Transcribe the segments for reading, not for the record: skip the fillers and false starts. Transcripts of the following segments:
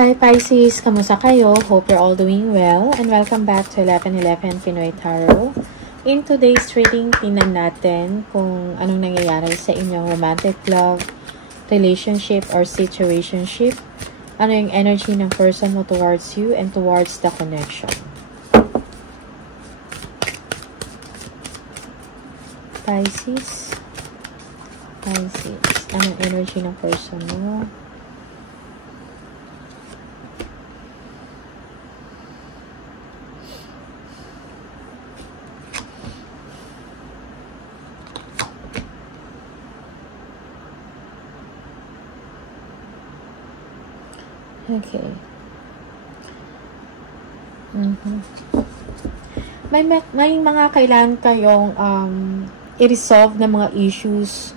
Hi Pisces, kamusta kayo? Hope you're all doing well and welcome back to 1111 Pinoy Tarot. In today's reading, tingnan natin kung anong nangyayari sa inyong romantic love, relationship, or situationship. Ano yung energy ng person mo towards you and towards the connection. Pisces, anong energy ng person mo? Okay. May mga kailangan kayong i-resolve na mga issues,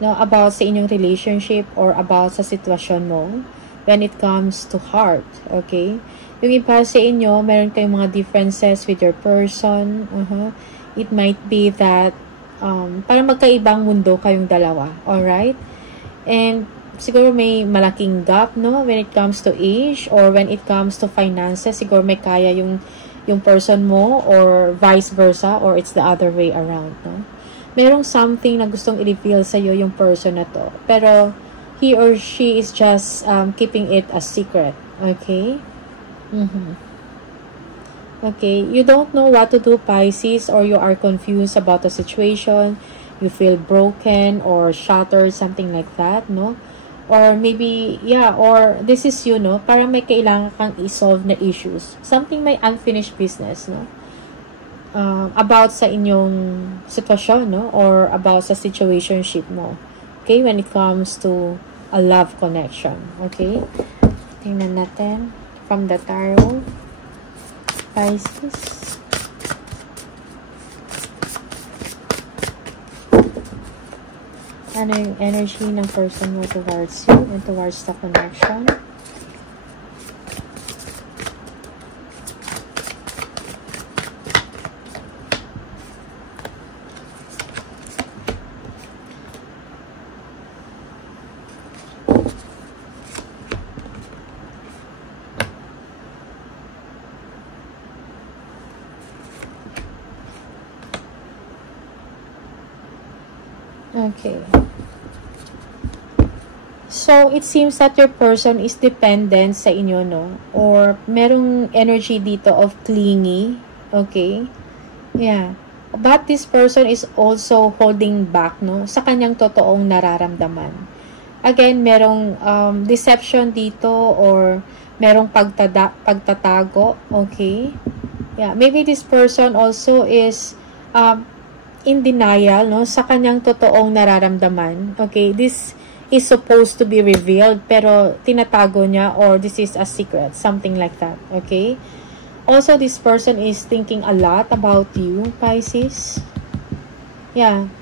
no, about sa inyong relationship or about sa sitwasyon mo when it comes to heart. Okay? Yung iba sa inyo, meron kayong mga differences with your person. It might be that parang magkaibang mundo kayong dalawa. Alright? And siguro may malaking gap, no, when it comes to age or when it comes to finances. Siguro may kaya yung person mo or vice versa, or it's the other way around, no. Merong something na gustong i-reveal sa iyo yung person na to, pero he or she is just keeping it a secret. Okay? Okay, you don't know what to do, Pisces, or you are confused about the situation. You feel broken or shattered, something like that, no? Or maybe, yeah, or this is you, no? Parang may kailangan kang i-solve na issues. Something may unfinished business, no? About sa inyong sitwasyon, no? Or about sa situationship mo. Okay? When it comes to a love connection. Okay? Tingnan natin from the tarot. Pisces. Ano yung energy ng person mo towards you and towards the connection? Okay. So, it seems that your person is dependent sa inyo, no? Or merong energy dito of clingy. Okay? Yeah. But this person is also holding back, no? Sa kanyang totoong nararamdaman. Again, merong deception dito or merong pagtatago. Okay? Yeah. Maybe this person also is in denial, no, sa kanyang totoong nararamdaman. Okay, this is supposed to be revealed pero tinatago niya, or this is a secret, something like that. Okay, also this person is thinking a lot about you, Pisces. Yeah,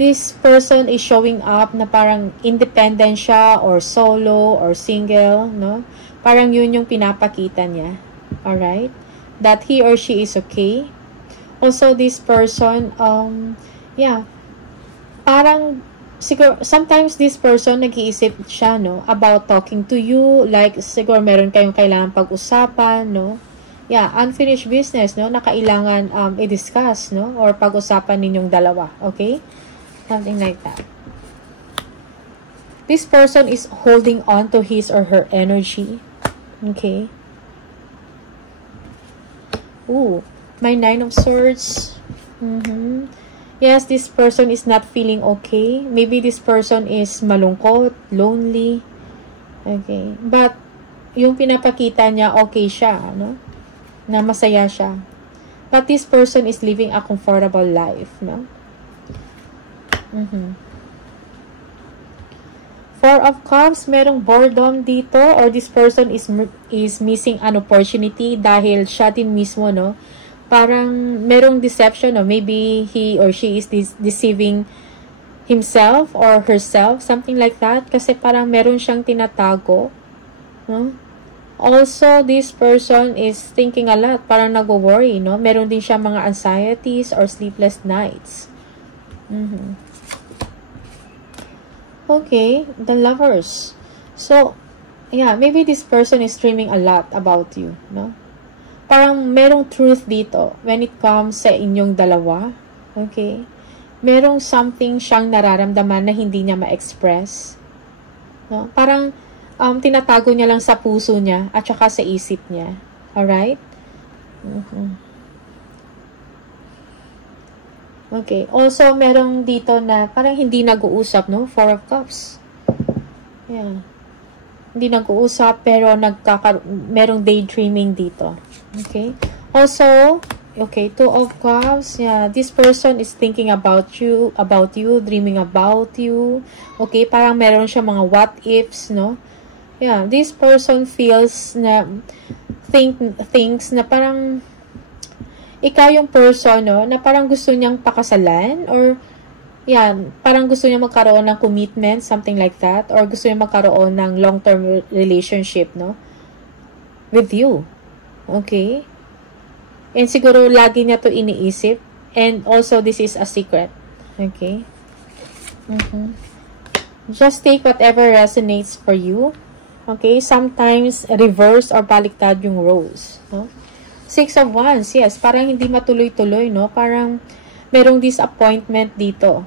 this person is showing up na parang independent siya or solo or single, no, parang yun yung pinapakita niya. Alright, that he or she is okay. Also, this person, yeah, parang, siguro, sometimes this person, nag-iisip siya, no, about talking to you, like, siguro meron kayong kailangan pag-usapan, no, yeah, unfinished business, no, na kailangan i-discuss, no, or pag-usapan ninyong dalawa, okay, something like that. This person is holding on to his or her energy, okay. Ooh. My 9 of Swords. Yes, this person is not feeling okay. Maybe this person is malungkot, lonely. Okay. But, yung pinapakita niya, okay siya, no? Na masaya siya. But this person is living a comfortable life, no? 4 of Cups, merong boredom dito, or this person is missing an opportunity dahil siya din mismo, no? Parang merong deception, no? Maybe he or she is deceiving himself or herself, something like that, kasi parang meron siyang tinatago, no? Also, this person is thinking a lot, parang nag-worry, no? Meron din siya mga anxieties or sleepless nights. Okay, the Lovers. So, yeah, maybe this person is dreaming a lot about you, no? Parang merong truth dito when it comes sa inyong dalawa. Okay? Merong something siyang nararamdaman na hindi niya ma-express. No? Parang tinatago niya lang sa puso niya at saka sa isip niya. Alright? Okay. Also, merong dito na parang hindi nag-uusap, no? Four of Cups. Yeah. Hindi nag-uusap pero merong daydreaming dito. Okay? Also, okay, Two of Cups. Yeah, this person is thinking about you, dreaming about you. Okay, parang meron siya mga what ifs, no? Yeah, this person feels na thinks na parang ikaw yung person, no, na parang gusto niyang pakasalan or yan, parang gusto niya magkaroon ng commitment, something like that, or gusto niya magkaroon ng long-term relationship, no, with you. Okay? And siguro lagi niya to iniisip. And also, this is a secret. Okay? Just take whatever resonates for you. Okay? Sometimes, reverse or baliktad yung roles. No? Six of Wands, yes. Parang hindi matuloy-tuloy, no? Parang merong disappointment dito.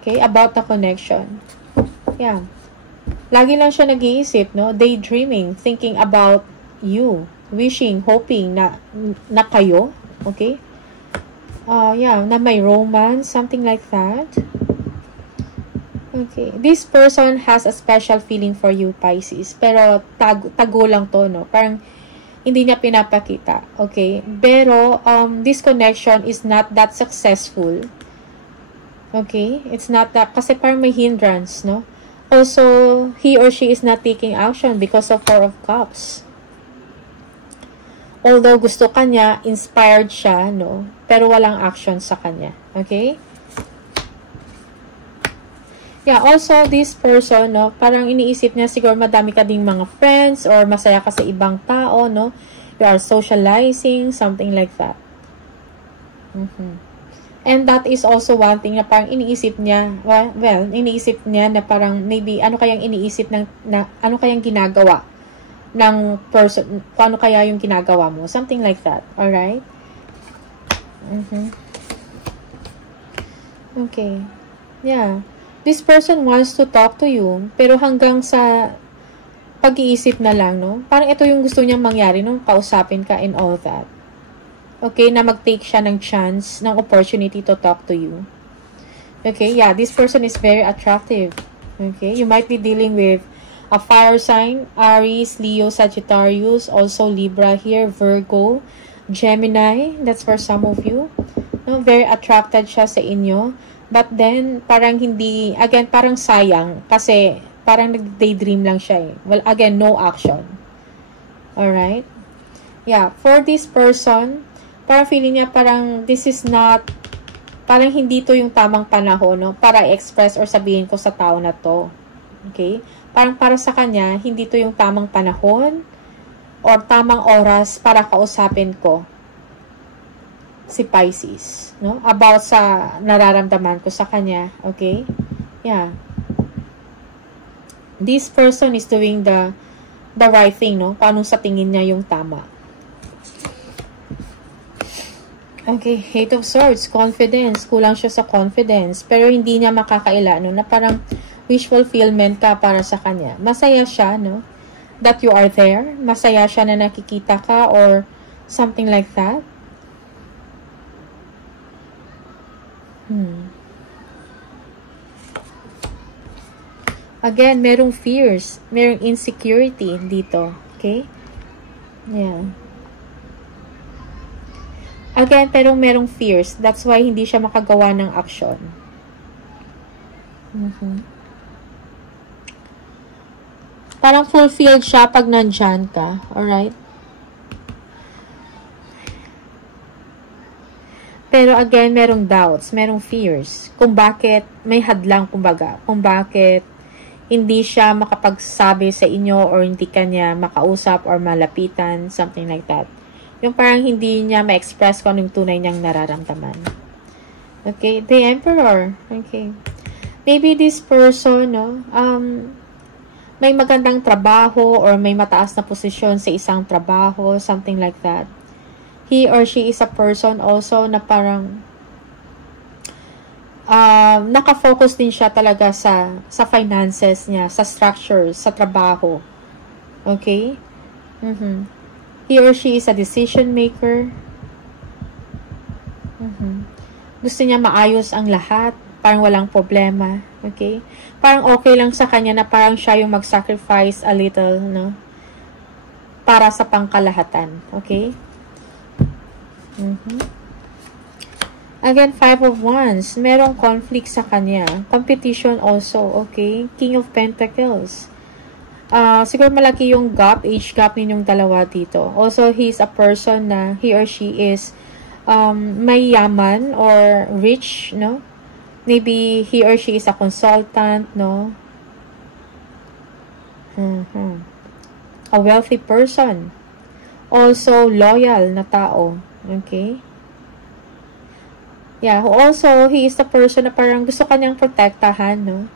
Okay? About the connection. Yeah. Lagi lang siya nag-iisip, no? Daydreaming, thinking about you. Wishing, hoping na kayo. Okay? Yeah, na may romance, something like that. Okay. This person has a special feeling for you, Pisces. Pero tago lang to, no? Parang hindi niya pinapakita. Okay? Pero, this connection is not that successful. Okay? It's not that, kasi parang may hindrance, no? Also, he or she is not taking action because of Four of Cups. Although gusto kanya, inspired siya, no? Pero walang action sa kanya. Okay? Yeah, also this person, no? Parang iniisip niya siguro madami ka ding mga friends or masaya ka sa ibang tao, no? You are socializing, something like that. And that is also one thing na parang iniisip niya, well, iniisip niya na parang maybe ano kayang iniisip ano kayang ginagawa ng person, paano kaya yung ginagawa mo, something like that. Alright? Okay. Yeah. This person wants to talk to you, pero hanggang sa pag-iisip na lang, no? Parang ito yung gusto niyang mangyari, no? Kausapin ka and all that. Okay? Na mag-take siya ng chance, ng opportunity to talk to you. Okay? Yeah, this person is very attractive. Okay? You might be dealing with a fire sign, Aries, Leo, Sagittarius, also Libra here, Virgo, Gemini. That's for some of you. No? Very attracted siya sa inyo. But then, parang hindi, again, parang sayang. Kasi, parang nag-daydream lang siya eh. Well, again, no action. Alright? Yeah, for this person, parang feeling niya parang this is not, parang hindi to yung tamang panahon, no? Para express or sabihin ko sa tao na to. Okay? Parang para sa kanya, hindi to yung tamang panahon or tamang oras para kausapin ko si Pisces, no? About sa nararamdaman ko sa kanya, okay? Yeah. This person is doing the right thing, no? Paano sa tingin niya yung tama. Okay, Eight of Swords, confidence. Kulang siya sa confidence, pero hindi niya makakaila, no? Na parang wish fulfillment ka para sa kanya. Masaya siya, no? That you are there. Masaya siya na nakikita ka or something like that. Again, merong fears, merong insecurity dito. Okay? Yeah. Again, pero merong fears. That's why hindi siya makagawa ng action. Parang fulfilled siya pag nandyan ka. Alright? Pero again, merong doubts, merong fears. Kung bakit may hadlang, kumbaga. Kung bakit hindi siya makapagsabi sa inyo or hindi kanya makausap or malapitan, something like that. Yung parang hindi niya ma-express kung anong tunay niyang nararamdaman. Okay, the Emperor. Okay. Maybe this person, no, may magandang trabaho or may mataas na posisyon sa isang trabaho, something like that. He or she is a person also na parang nakafocus din siya talaga sa finances niya, sa structure, sa trabaho. Okay? He or she is a decision maker. Gusto niya maayos ang lahat, parang walang problema. Okay? Parang okay lang sa kanya na parang siya yung mag-sacrifice a little, no? Para sa pangkalahatan. Okay? Again, 5 of Wands. Merong conflict sa kanya. Competition also. Okay? King of Pentacles. Siguro malaki yung gap, age gap ninyong dalawa dito. Also, he's a person na he or she is may yaman or rich, no? Maybe he or she is a consultant, no? A wealthy person. Also, loyal na tao. Okay? Yeah, also, he is the person na parang gusto kanyang protektahan, no?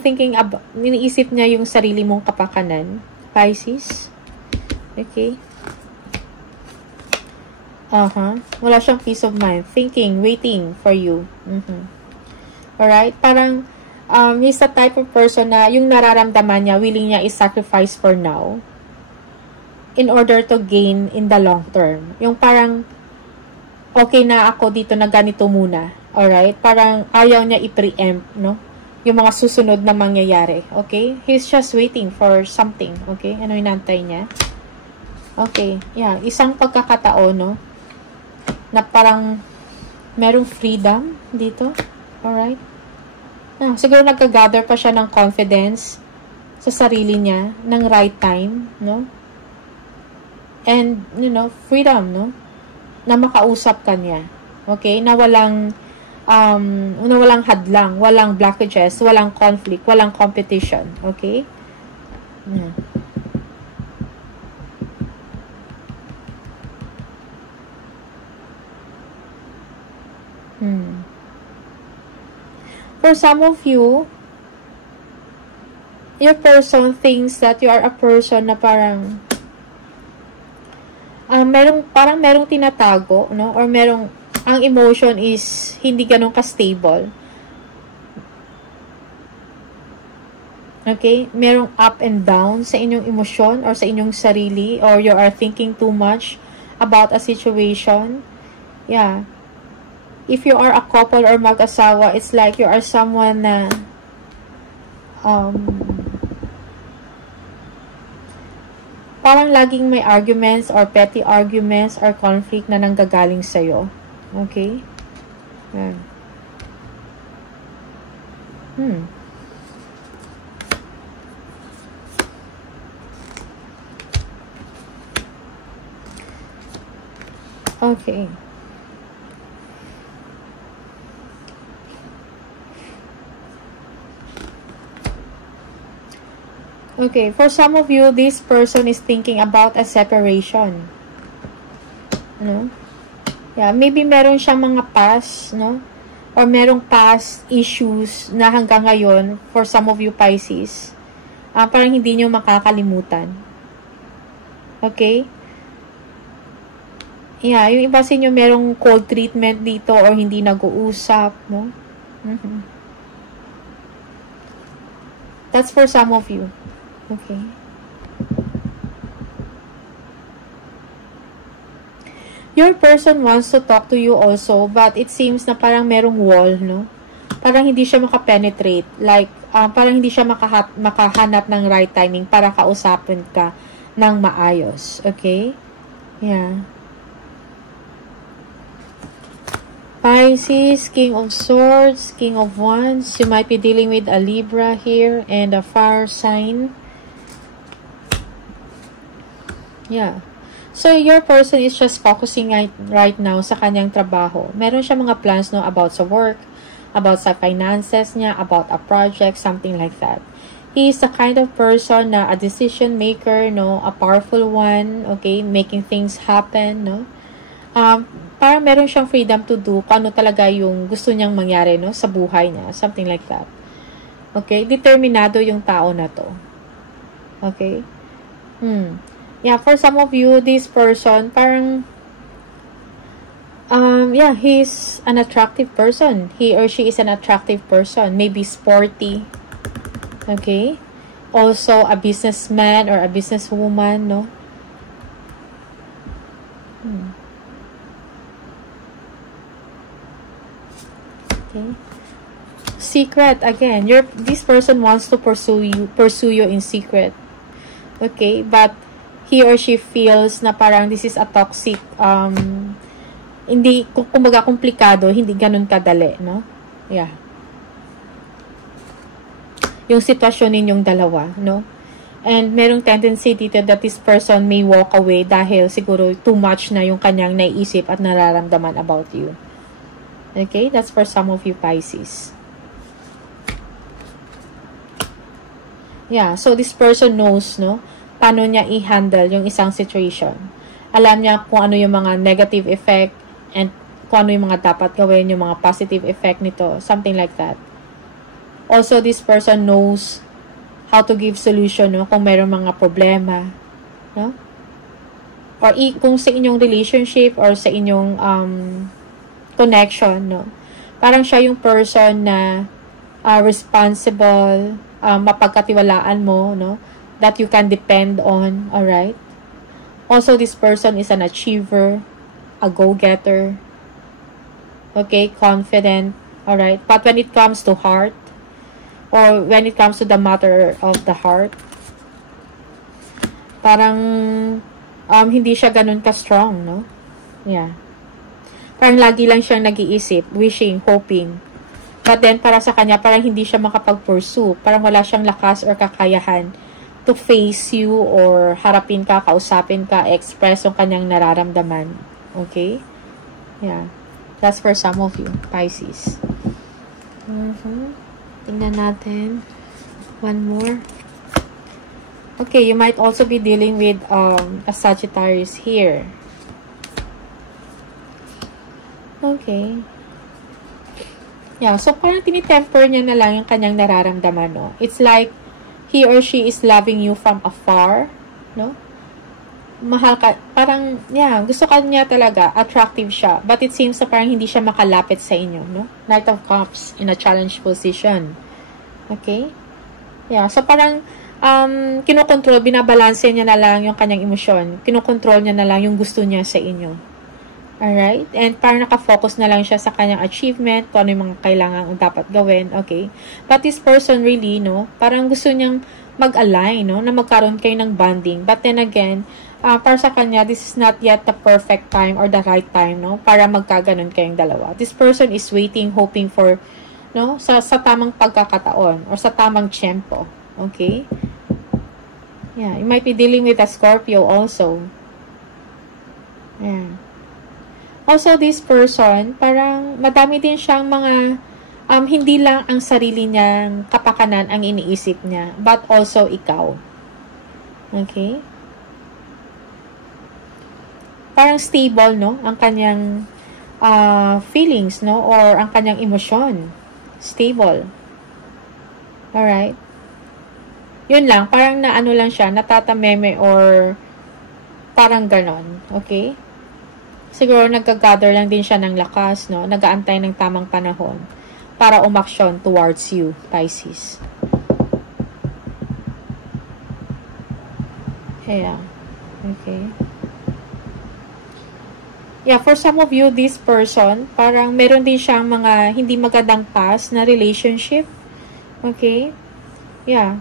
Thinking about, iniisip niya yung sarili mong kapakanan. Pisces. Okay? Wala siyang peace of mind. Thinking, waiting for you. Alright? Parang, he's the type of person na yung nararamdaman niya, willing niya is-sacrifice for now in order to gain in the long term. Yung parang, okay na ako dito na ganito muna. Alright? Parang ayaw niya i-preempt, no? Yung mga susunod na mangyayari. Okay? He's just waiting for something. Okay? Ano inantay niya? Okay. Yeah. Isang pagkakataon, no? Na parang merong freedom dito. Alright? Siguro nagka-gather pa siya ng confidence sa sarili niya ng right time, no? And, you know, freedom, no? Na makausap ka niya. Okay? Na walang hadlang, walang blockages, walang conflict, walang competition. Okay? Yeah. For some of you, your person thinks that you are a person na parang merong tinatago, no? Or ang emotion is hindi ganun ka-stable. Okay? Merong up and down sa inyong emosyon or sa inyong sarili, or you are thinking too much about a situation. Yeah. If you are a couple or mag-asawa, it's like you are someone na parang laging may arguments or petty arguments or conflict na nanggagaling sa'yo. Okay? Yan. Okay. Okay, for some of you, this person is thinking about a separation. No? Yeah, maybe meron siyang mga past, no? Or merong past issues na hanggang ngayon, for some of you Pisces, parang hindi nyo makakalimutan. Okay? Yeah, yung iba sa inyo merong cold treatment dito or hindi nag-uusap, no? That's for some of you. Okay. Your person wants to talk to you also, but it seems na parang merong wall, no? Parang hindi siya makapenetrate. Like, parang hindi siya makahanap ng right timing para kausapin ka ng maayos. Okay? Yeah. Pisces, King of Swords, King of Wands. You might be dealing with a Libra here and a fire sign. Yeah. So, your person is just focusing right now sa kanyang trabaho. Meron siya mga plans, no, about sa work, about sa finances niya, about a project, something like that. He is the kind of person na a decision maker, no, a powerful one, okay, making things happen, no. Parang meron siyang freedom to do kung ano talaga yung gusto niyang mangyari, no, sa buhay niya, something like that. Okay, determinado yung tao na to. Okay? Yeah, for some of you, this person, parang, yeah, he's an attractive person. He or she is an attractive person. Maybe sporty. Okay? Also, a businessman or a businesswoman, no? Okay. Secret, again, this person wants to pursue you in secret. Okay? But, he or she feels na parang this is a toxic, hindi, kumbaga, komplikado, hindi ganun kadali, no? Yeah. Yung sitwasyon ninyong dalawa, no? And merong tendency dito that this person may walk away dahil siguro too much na yung kanyang naiisip at nararamdaman about you. Okay? That's for some of you Pisces. Yeah. So, this person knows, no? Paano niya i-handle yung isang situation. Alam niya kung ano yung mga negative effect and kung ano yung mga dapat gawin, yung mga positive effect nito. Something like that. Also, this person knows how to give solution, no? Kung mayroong mga problema, no? Or kung sa inyong relationship or sa inyong connection, no? Parang siya yung person na responsible, mapagkatiwalaan mo, no? That you can depend on, alright? Also, this person is an achiever, a go-getter, okay, confident, alright? But when it comes to heart, or when it comes to the matter of the heart, parang hindi siya ganun ka-strong, no? Yeah. Parang lagi lang siyang nag-iisip, wishing, hoping. But then, para sa kanya, parang hindi siya makapag-pursue. Parang wala siyang lakas or kakayahan to face you or harapin ka, kausapin ka, express yung kanyang nararamdaman. Okay? Yeah. That's for some of you, Pisces. Tingnan natin. One more. Okay, you might also be dealing with a Sagittarius here. Okay. Yeah, so parang tinitemper niya na lang yung kanyang nararamdaman, no? It's like he or she is loving you from afar, no? Mahal ka, parang, yeah, gusto ka niya talaga, attractive siya, but it seems na parang hindi siya makalapit sa inyo, no? Knight of Cups in a challenge position. Okay? Yeah, so parang, kinokontrol, binabalanse niya na lang yung kanyang emosyon, kinokontrol niya na lang yung gusto niya sa inyo. Alright? And parang nakafocus na lang siya sa kanyang achievement, kung ano yung mga kailangan dapat gawin, okay? But this person really, no, parang gusto niyang mag-align, no, na magkaroon kayo ng bonding. But then again, para sa kanya, this is not yet the perfect time or the right time, no, para magkaganon kayong dalawa. This person is waiting, hoping for, no, sa tamang pagkakataon or sa tamang tiyempo, okay? Yeah, you might be dealing with a Scorpio also. Yeah. Also, this person, parang madami din siyang mga, hindi lang ang sarili niyang kapakanan ang iniisip niya, but also ikaw. Okay? Parang stable, no? Ang kanyang feelings, no? Or ang kanyang emosyon. Stable. Alright? Yun lang, parang naano lang siya, natatameme or parang ganon. Okay? Siguro nagka-gather lang din siya ng lakas, no? Nag-aantay ng tamang panahon para umaksyon towards you, Pisces. Yeah. Okay. Yeah, for some of you, this person, parang meron din siyang mga hindi magandang past na relationship. Okay? Yeah.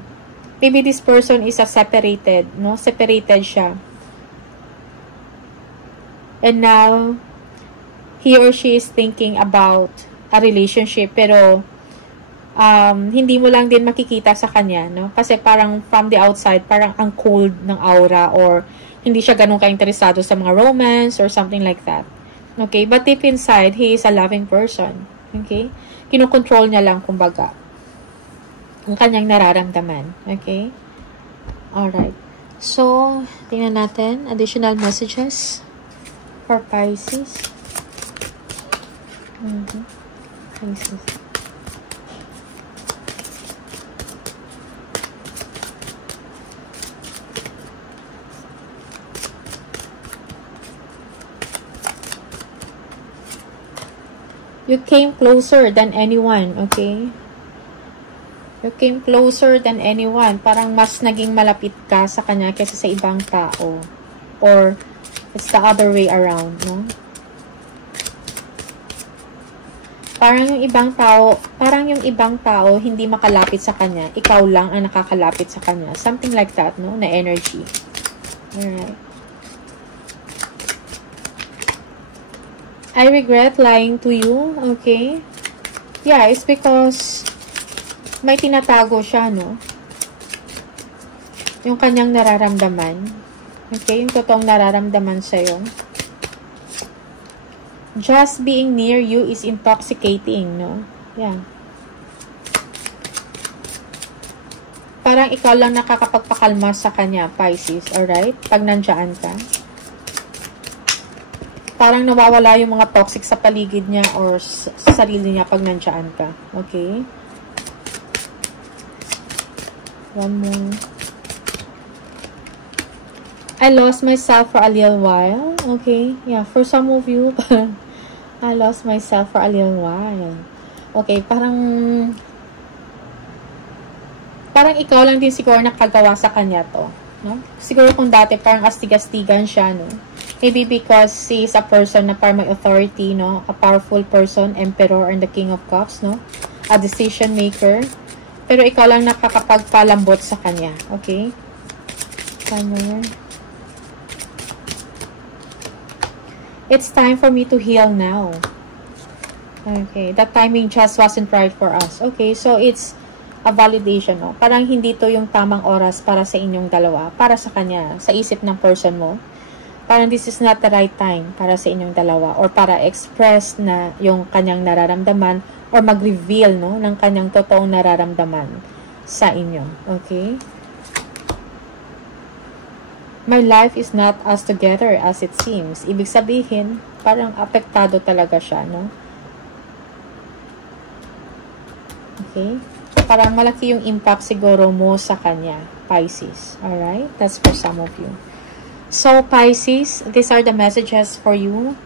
Maybe this person is separated, no? Separated siya. And now, he or she is thinking about a relationship, pero hindi mo lang din makikita sa kanya, no? Kasi parang from the outside, parang ang cold ng aura or hindi siya ganun ka-interesado sa mga romance or something like that. Okay? But deep inside, he is a loving person. Okay? Kinokontrol niya lang, kumbaga, ang kanyang nararamdaman. Okay? Alright. So, tingnan natin. Additional messages for Pisces. Pisces. You came closer than anyone, okay? You came closer than anyone. Parang mas naging malapit ka sa kanya kaysa sa ibang tao. Or, it's the other way around, no? Parang yung ibang tao hindi makalapit sa kanya. Ikaw lang ang nakakalapit sa kanya. Something like that, no? Na energy. Alright. I regret lying to you, okay? Yeah, it's because may tinatago siya, no? Yung kanyang nararamdaman. Okay? Yung totoong nararamdaman sa'yo. Just being near you is intoxicating, no? Yeah. Parang ikaw lang nakakapagpakalma sa kanya, Pisces, alright? Pag nandiyan ka. Parang nawawala yung mga toxic sa paligid niya or sa sarili niya pag nandiyan ka. Okay? One more. I lost myself for a little while. Okay. Yeah, for some of you, I lost myself for a little while. Okay, parang ikaw lang din siguro nakagawa sa kanya to. No? Siguro kung dati parang astig-astigan siya, no? Maybe because he is a person na parang may authority, no? A powerful person, Emperor and the King of Cups, no? A decision maker. Pero ikaw lang nakakapagpalambot sa kanya. Okay? One more. It's time for me to heal now. Okay. That timing just wasn't right for us. Okay. So, it's a validation, no? Parang hindi to yung tamang oras para sa inyong dalawa. Para sa kanya. Sa isip ng person mo. Parang this is not the right time para sa inyong dalawa. Or para express na yung kanyang nararamdaman. Or mag-reveal, no? Ng kanyang totoong nararamdaman sa inyo. Okay? My life is not as together as it seems. Ibig sabihin, parang apektado talaga siya, no? Okay? Parang malaki yung impact siguro mo sa kanya, Pisces. Alright? That's for some of you. So, Pisces, these are the messages for you.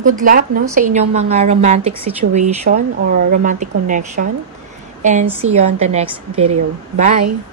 Good luck, no? Sa inyong mga romantic situation or romantic connection. And see you on the next video. Bye!